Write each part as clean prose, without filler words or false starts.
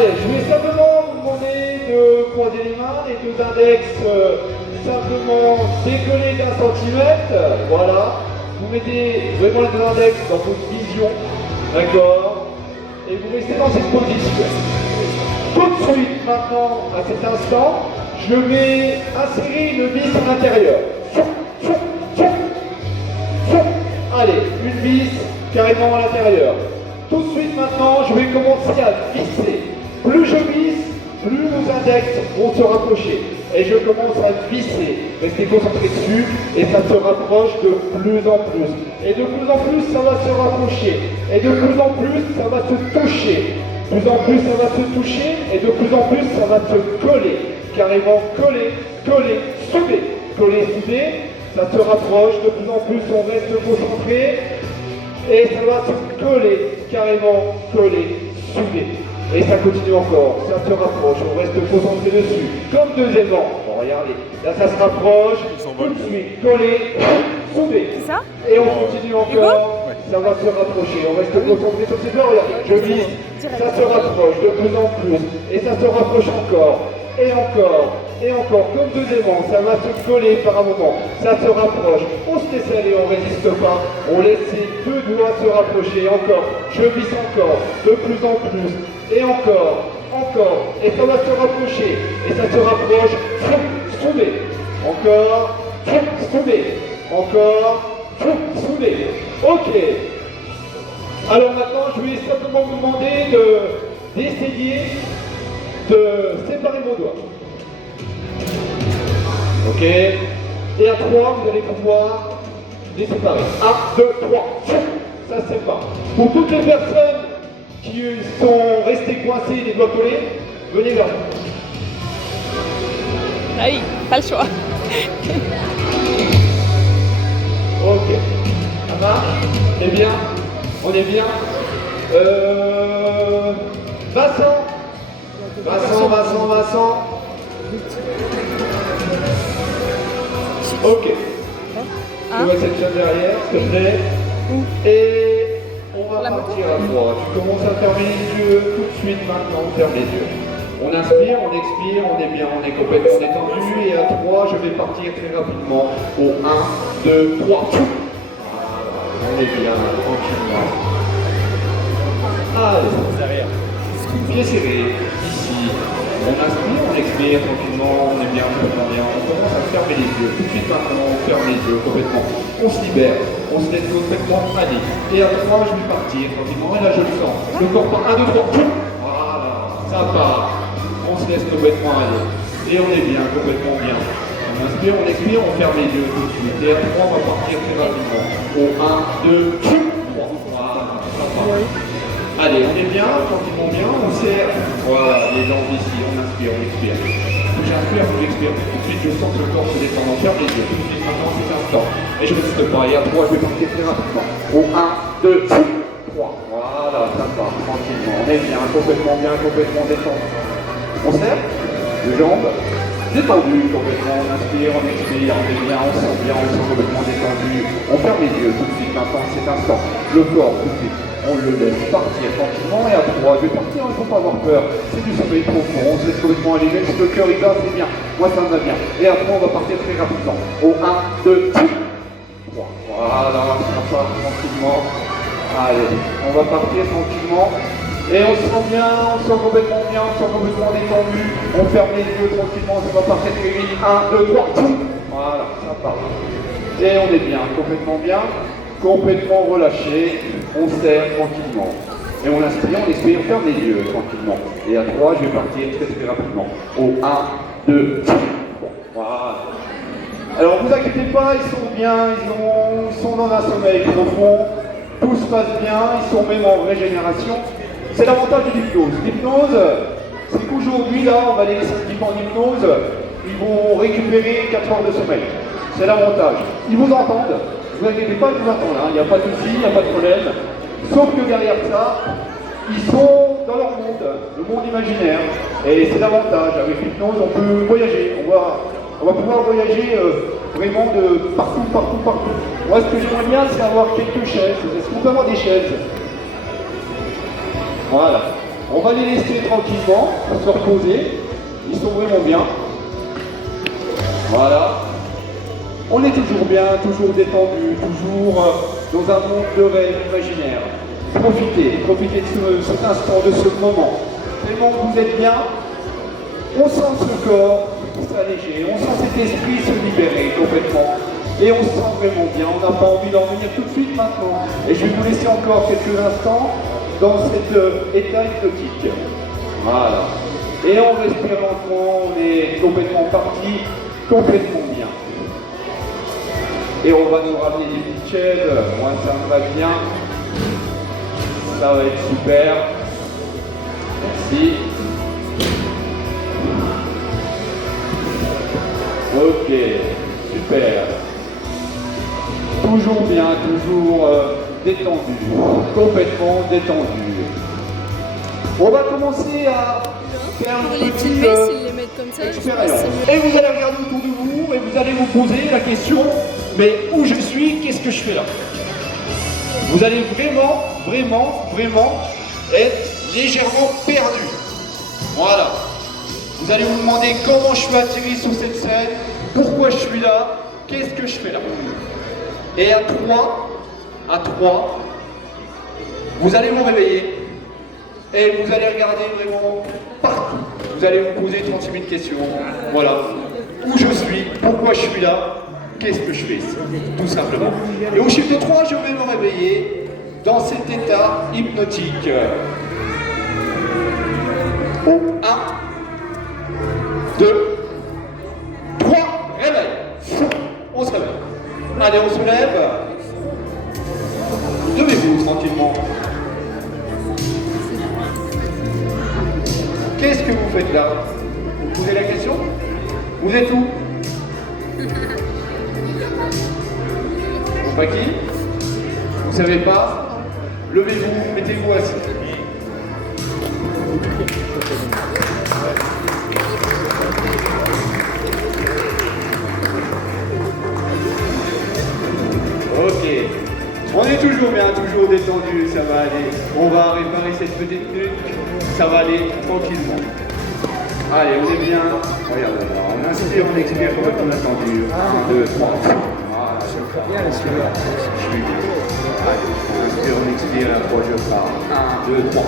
Allez, je vais simplement vous demander de croiser les mains, les deux index simplement décollés d'1 centimètre. Voilà. Vous mettez vraiment les deux index dans votre vision. D'accord. Et vous restez dans cette position. Tout de suite, maintenant, à cet instant, je vais insérer une vis à l'intérieur. Allez, une vis carrément à l'intérieur. Tout de suite maintenant, je vais commencer à visser. Plus je visse, plus vos index vont se rapprocher. Et je commence à visser. Restez concentrés dessus et ça se rapproche de plus en plus. Et de plus en plus, ça va se rapprocher. Et de plus en plus, ça va se toucher. De plus en plus, ça va se toucher. Et de plus en plus, ça va se coller. Carrément coller, coller, souder. Coller, souder. Ça se rapproche. De plus en plus, on reste concentré. Et ça va se coller, carrément coller, souder. Et ça continue encore, ça se rapproche, on reste concentré dessus. Comme deuxièmement, bon, regardez, là ça se rapproche, tout de suite, coller, souder. Et on continue encore, ça va se rapprocher, on reste concentré sur ces deux, regardez, je vise, ça se rapproche de plus en plus, et ça se rapproche encore, et encore, et encore, comme deuxièmement, ça va se coller par un moment, ça se rapproche, on se laisse aller, on résiste pas, on laisse ces deux doigts se rapprocher, encore, je vise encore, de plus en plus, et encore, encore, et ça va se rapprocher, et ça se rapproche, souder, encore, souder, encore, souder, ok. Alors maintenant, je vais simplement vous demander d'essayer de séparer vos doigts. Ok. Et à 3, vous allez pouvoir les séparer. 1, 2, 3. Ça se sépare. Pour toutes les personnes qui sont restées coincées, les doigts collés, venez vers moi. Ah oui, pas le choix. Ok. Ça marche? On est bien? On est bien? Vincent. Ok. Tu vois cette chaîne derrière, s'il te plaît. Et on va partir à 3. Tu commences à fermer les yeux tout de suite maintenant. On ferme les yeux. On inspire, on expire, on est bien, on est complètement détendu. Et à 3, je vais partir très rapidement. Au 1, 2, 3. On est bien, tranquillement. Allez, pieds serrés, ici. On inspire, on expire tranquillement, on est bien, complètement bien. On commence à fermer les yeux. Tout de suite maintenant, on ferme les yeux complètement. On se libère, on se laisse complètement aller. Et à 3, je vais partir tranquillement. Et là, je le sens. Le corps part. 1, 2, 3. Voilà, ça part. On se laisse complètement aller. Et on est bien, complètement bien. On inspire, on expire, on ferme les yeux tout de suite. Et à 3, on va partir très rapidement. Au 1, 2, 3. Voilà, ça part. Allez, on est bien, tranquillement bien, on serre. Voilà, les jambes ici, on inspire, on expire. J'inspire, j'expire. Tout de suite, je sens que le corps se détend. On ferme les yeux. Tout de suite, maintenant, c'est instant. Et je ne reste pas. Et à 3, je vais partir très rapidement. Au 1, 2, 3. Voilà, ça part, tranquillement. On est bien, complètement détendu. On serre, les jambes. Détendu complètement, on inspire, on expire, on est bien, on sent bien, on sent complètement détendu. On ferme les yeux tout de suite, maintenant, c'est instant. Le corps, tout de suite. On le laisse partir tranquillement et à 3, je vais partir, il ne faut pas avoir peur. C'est du sommeil profond, on se laisse complètement aller, même si le cœur il bat, c'est bien. Moi ça me va bien. Et à 3, on va partir très rapidement. Au 1, 2, 3. Voilà, ça part tranquillement. Allez, on va partir tranquillement. Et on se sent bien, on se sent complètement bien, on se sent complètement détendu. On ferme les yeux tranquillement, ça va partir très vite. 1, 2, 3. Voilà, ça part. Et on est bien, complètement relâché, on serre tranquillement. Et on inspire, on expire, on ferme les yeux tranquillement. Et à 3, je vais partir très rapidement. Au 1, 2, 3. Voilà. Alors vous inquiétez pas, ils sont bien, ils sont dans un sommeil profond, tout se passe bien, ils sont même en régénération. C'est l'avantage de l'hypnose. L'hypnose, c'est qu'aujourd'hui, là, on va les laisser un petit peu en hypnose, ils vont récupérer 4 heures de sommeil. C'est l'avantage. Ils vous entendent. Ne vous inquiétez pas, ils vous entendent, il n'y a pas de souci, il n'y a pas de problème. Sauf que derrière ça, ils sont dans leur monde, le monde imaginaire. Et c'est l'avantage, avec l'hypnose, on peut voyager. On va pouvoir voyager vraiment de partout. Moi, ce que j'aimerais bien, c'est avoir quelques chaises. Est-ce qu'on peut avoir des chaises? Voilà. On va les laisser tranquillement, se reposer. Ils sont vraiment bien. Voilà. On est toujours bien, toujours détendu, toujours dans un monde de rêve imaginaire. Profitez de cet instant, de ce moment. Tellement que vous êtes bien, on sent ce corps s'alléger, on sent cet esprit se libérer complètement. Et on se sent vraiment bien, on n'a pas envie d'en venir tout de suite maintenant. Et je vais vous laisser encore quelques instants dans cet état hypnotique. Voilà. Et on respire lentement, on est complètement parti, complètement bien. Et on va nous ramener des petites chaises, moi ça me va bien. Ça va être super. Merci. Ok, super. Toujours bien, toujours détendu, complètement détendu. On va commencer à faire Pour une les petite filmer, s'ils les mettent comme ça, je pense que expérience. c'est Et mieux. vous allez regarder autour de vous et vous allez vous poser la question, mais où je suis, qu'est-ce que je fais là? Vous allez vraiment être légèrement perdu. Voilà. Vous allez vous demander comment je suis atterri sur cette scène, pourquoi je suis là, qu'est-ce que je fais là. Et à 3, vous allez vous réveiller et vous allez regarder vraiment partout. Vous allez vous poser 36 000 questions. Voilà. Où je suis, pourquoi je suis là, qu'est-ce que je fais ici, tout simplement. Et au chiffre de 3, je vais me réveiller dans cet état hypnotique. Au 1, 2, 3, réveil. On se réveille. Allez, on se lève. Levez-vous tranquillement. Qu'est-ce que vous faites là? Vous posez la question? Vous êtes où? Pas qui? Vous savez pas? Levez-vous, mettez-vous assis. Ok. On est toujours bien, toujours détendu, ça va aller. On va réparer cette petite nuque, ça va aller tranquillement. Allez, on est bien. Regardez, on inspire, on expire complètement détendu. 1, 2, 3. Voilà, je bien respirer. Je suis bien. Allez, on inspire, on expire, la 3, je pars. 1, 2, 3.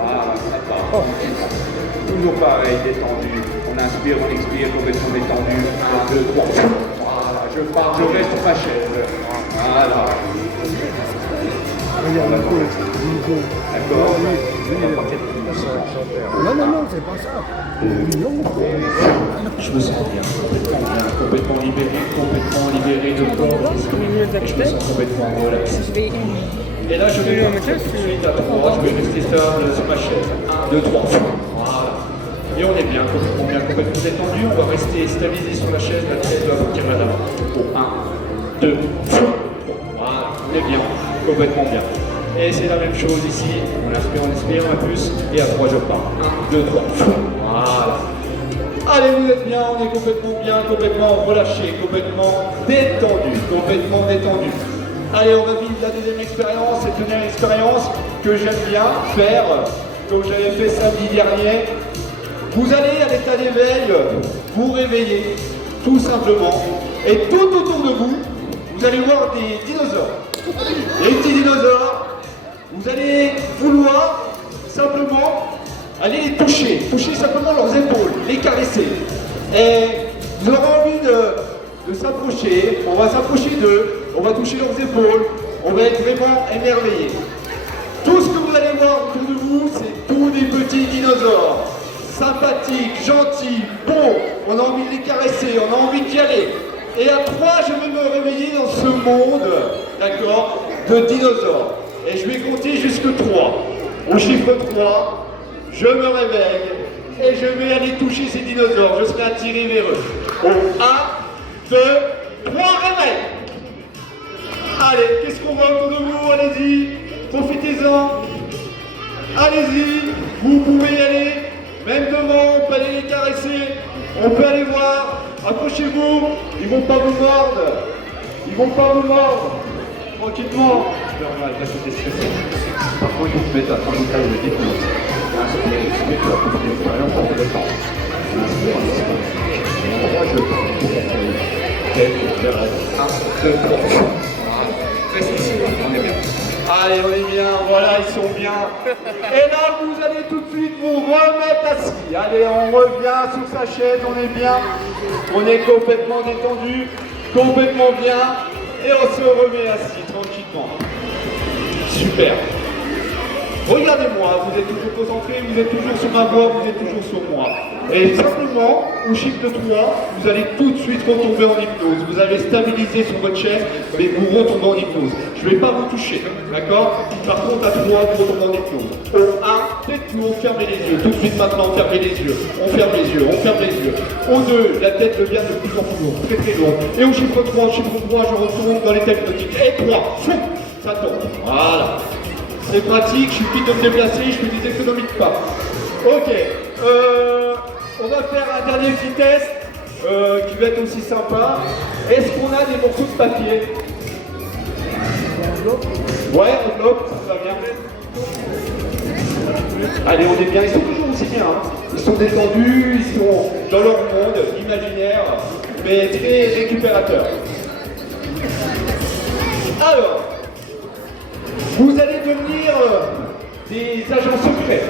Voilà, ça part. Toujours pareil, détendu. On inspire, on expire, complètement détendu. 1, 2, 3. Voilà, je pars, je reste sur ma chaise. Voilà. Regarde, D'accord. Non, c'est pas ça. Je me sens complètement libéré de corps. Et je me sens complètement relaxé. Et là, je vais partir tout de suite à 3. Je vais rester stable sur ma chaise. 1, 2, 3. Voilà. Et on est bien, complètement détendu. On va rester stabilisé sur la chaise. La tête doit partir là d'avant. Pour 1, 2, 3. Voilà. On est bien, complètement bien. Et c'est la même chose ici. On inspire un plus. Et à 3, je pars. 1, 2, 3. Voilà. Allez, vous êtes bien, on est complètement bien, complètement relâché, complètement détendu. Allez, on va vivre la deuxième expérience, cette dernière expérience que j'aime bien faire, comme j'avais fait samedi dernier. Vous allez à l'état d'éveil, vous réveiller, tout simplement, et tout autour de vous, vous allez voir des dinosaures. Les petits dinosaures, vous allez vouloir simplement aller les toucher simplement leurs épaules, les caresser. Et vous aurez envie de s'approcher, on va s'approcher d'eux, on va toucher leurs épaules, on va être vraiment émerveillés. Tout ce que vous allez voir autour de vous, c'est tous des petits dinosaures, sympathiques, gentils, bons, on a envie de les caresser, on a envie d'y aller. Et à 3, je vais me réveiller dans ce monde, d'accord, de dinosaures. Et je vais compter jusque 3. Au chiffre 3, je me réveille et je vais aller toucher ces dinosaures. Je serai attiré vers eux. Au 1, 2, 3, réveil. Allez, qu'est-ce qu'on voit autour de vous? Allez-y, profitez-en. Allez-y, vous pouvez y aller. Même devant, on peut aller les caresser. On peut aller voir. Approchez-vous. Ils vont pas vous mordre. Tranquillement. Par contre, il faut se mettre à 30 de toi toute une expérience en détente. Inspire, inspire. 3 jeux. Vers 1, 2, 3. Reste ici, on est bien. Allez, on est bien, voilà, ils sont bien. Et là, vous allez tout de suite vous remettre assis. Allez, on revient sur sa chaise, on est bien. On est complètement détendu, complètement bien. Et on se remet assis, tranquillement. Super. Regardez-moi, vous êtes toujours concentré, vous êtes toujours sur ma voix, vous êtes toujours sur moi. Et simplement, au chiffre de 3, vous allez tout de suite retomber en hypnose. Vous allez stabiliser sur votre chaise, mais vous retombez en hypnose. Je ne vais pas vous toucher, d'accord? Par contre, à 3, vous retombez en hypnose. Au 1, tête-nous, fermez les yeux. Tout de suite maintenant, fermez les yeux. On ferme les yeux, on ferme les yeux. Au 2, la tête devient de plus en plus lourde, très très lourde. Et au chiffre 3, je retourne dans les têtes hypnotiques. Et 3, ça tombe. Voilà. C'est pratique, je suis quitte de me déplacer, je fais des économies de pas. Ok, on va faire un dernier petit test qui va être aussi sympa. Est-ce qu'on a des morceaux de papier? Ouais, enveloppe, ça va bien. Allez, on est bien, ils sont toujours aussi bien. Hein. Ils sont détendus, ils sont dans leur monde imaginaire, mais très récupérateurs. Alors, vous allez devenir des agents secrets.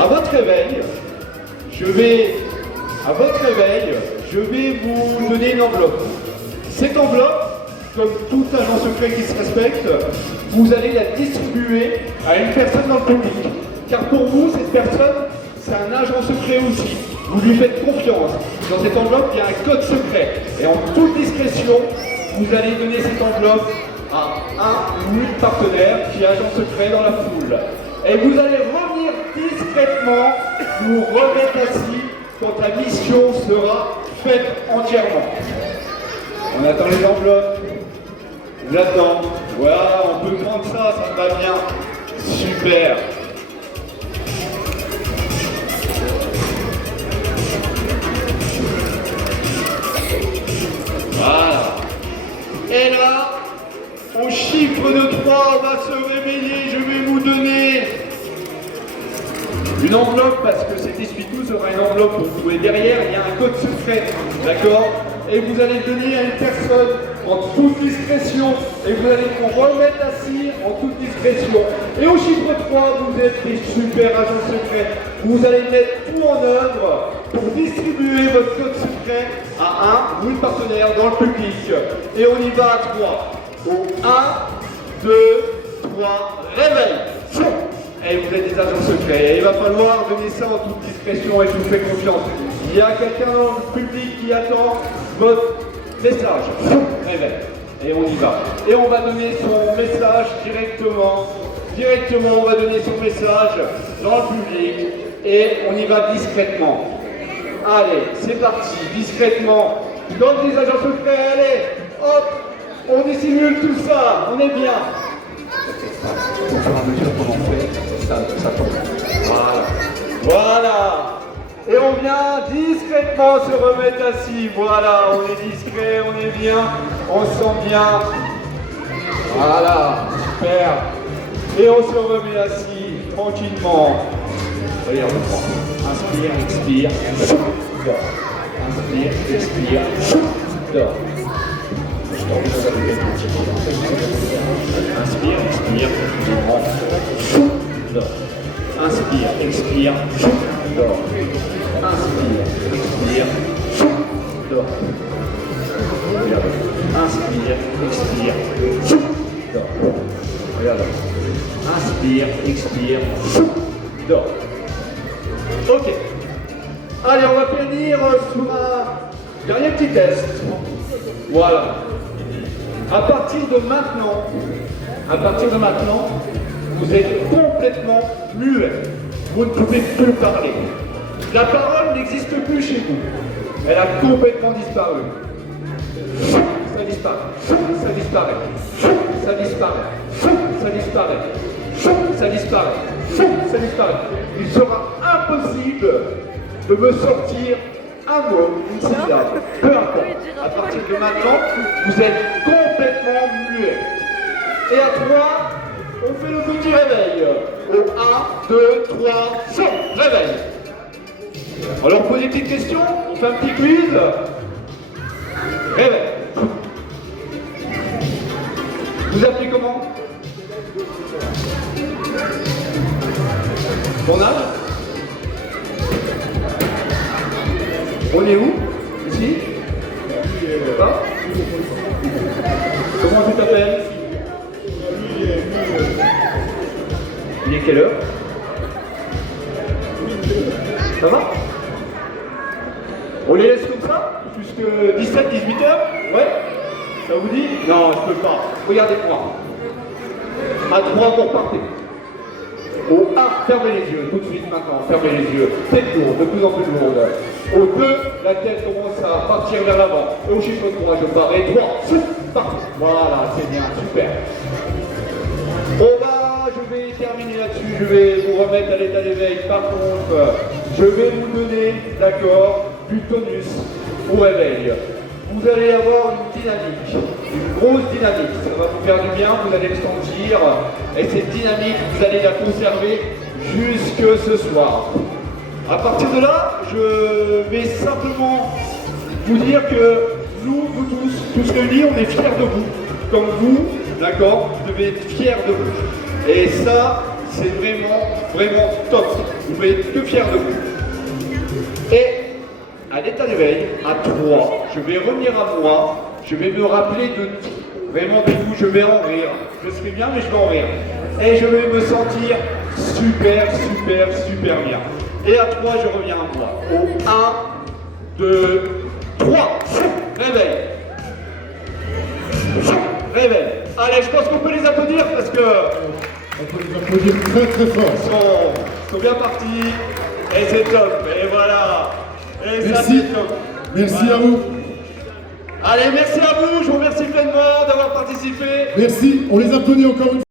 À votre réveil, je vais vous donner une enveloppe. Cette enveloppe, comme tout agent secret qui se respecte, vous allez la distribuer à une personne dans le public. Car pour vous, cette personne, c'est un agent secret aussi. Vous lui faites confiance. Dans cette enveloppe, il y a un code secret. Et en toute discrétion, vous allez donner cette enveloppe à un ou une partenaire qui est agent secret dans la foule. Et vous allez revenir discrètement, vous remettre assis quand la mission sera faite entièrement. On attend les enveloppes. J'attends. Voilà, on peut prendre ça, ça me va bien. Super. Voilà. Et là, au chiffre de 3, on va se réveiller. Je vais vous donner une enveloppe, parce que cet essuie-tout sera une enveloppe. Vous trouvez derrière, il y a un code secret. D'accord? Et vous allez le donner à une personne en toute discrétion. Et vous allez vous remettre assis en toute discrétion. Et au chiffre 3, vous êtes des super agents secrets. Vous allez mettre tout en œuvre pour distribuer votre code secret à un ou une partenaire dans le public. Et on y va à 3. Au 1, 2, 3, réveil. Et vous êtes des agents secrets. Et il va falloir donner ça en toute discrétion et je vous fais confiance. Il y a quelqu'un dans le public qui attend votre message. Réveil. Et on y va. Et on va donner son message directement. Directement, on va donner son message dans le public. Et on y va discrètement. Allez, c'est parti. Discrètement. Dans des agents secrets, allez. Hop. On dissimule tout ça. On est bien. Au fur et à mesure qu'on en fait, ça tombe. Voilà. Voilà. Et on vient discrètement se remettre assis. Voilà, on est discret, on est bien, on se sent bien. Voilà, super. Et on se remet assis tranquillement. Regarde-moi. Inspire, expire, dors. Inspire, expire, dors. Inspire, expire, dors. Inspire, expire, dors. Inspire, expire, dors. Regarde. Inspire, expire, dors. Regarde. Inspire, expire, dors. Ok. Allez, on va finir sur un dernier petit test. Voilà. À partir de maintenant, vous êtes complètement muet. Vous ne pouvez plus parler. La parole n'existe plus chez vous. Elle a complètement disparu. Ça disparaît. Ça disparaît. Ça disparaît. Ça disparaît. Ça disparaît. Ça disparaît. Il sera impossible de me sortir un mot, une syllabe, peu importe. À partir de maintenant, vous êtes complètement muet. Et à 3, on fait le petit réveil. Au 1, 2, 3, saut. Réveil. Alors, posez une petite question. On fait un petit quiz. Réveil. Vous appelez comment? Ton âge? On est où? Ici? Pas? Comment tu t'appelles? Il est quelle heure? Ça va? On les laisse comme ça? Jusque 17, 18 heures? Ouais? Ça vous dit? Non, je peux pas. Regardez-moi. À 3, vous repartez. Au 1, fermez les yeux, tout de suite maintenant, fermez les yeux. Tête lourde, de plus en plus lourde. Au 2, la tête commence à partir vers l'avant. Et au chiffre 3, je pars. Et 3, c'est parti. Voilà, c'est bien, super. Je vais terminer là-dessus, je vais vous remettre à l'état d'éveil. Par contre, je vais vous donner, d'accord, du tonus au réveil. Vous allez avoir une dynamique, une grosse dynamique. Ça va vous faire du bien, vous allez le sentir. Et cette dynamique, vous allez la conserver jusque ce soir. À partir de là, je vais simplement vous dire que nous tous réunis, on est fiers de vous. Comme vous, d'accord, vous devez être fiers de vous. Et ça, c'est vraiment top. Vous devez être que fiers de vous. Et à l'état d'éveil, à 3, je vais revenir à moi, je vais me rappeler de tout, vraiment de tout, je vais en rire. Je serai bien, mais je vais en rire. Et je vais me sentir super bien. Et à 3, je reviens à moi. Au 1, 2, 3, réveil. Réveil. Allez, je pense qu'on peut les applaudir parce que... On peut les applaudir très fort. Ils sont bien partis. Et c'est top. Et voilà. Et ça, Merci. c'est top. Merci Voilà. à vous. Allez, merci à vous. Je vous remercie pleinement d'avoir participé. Merci. On les applaudit encore une fois.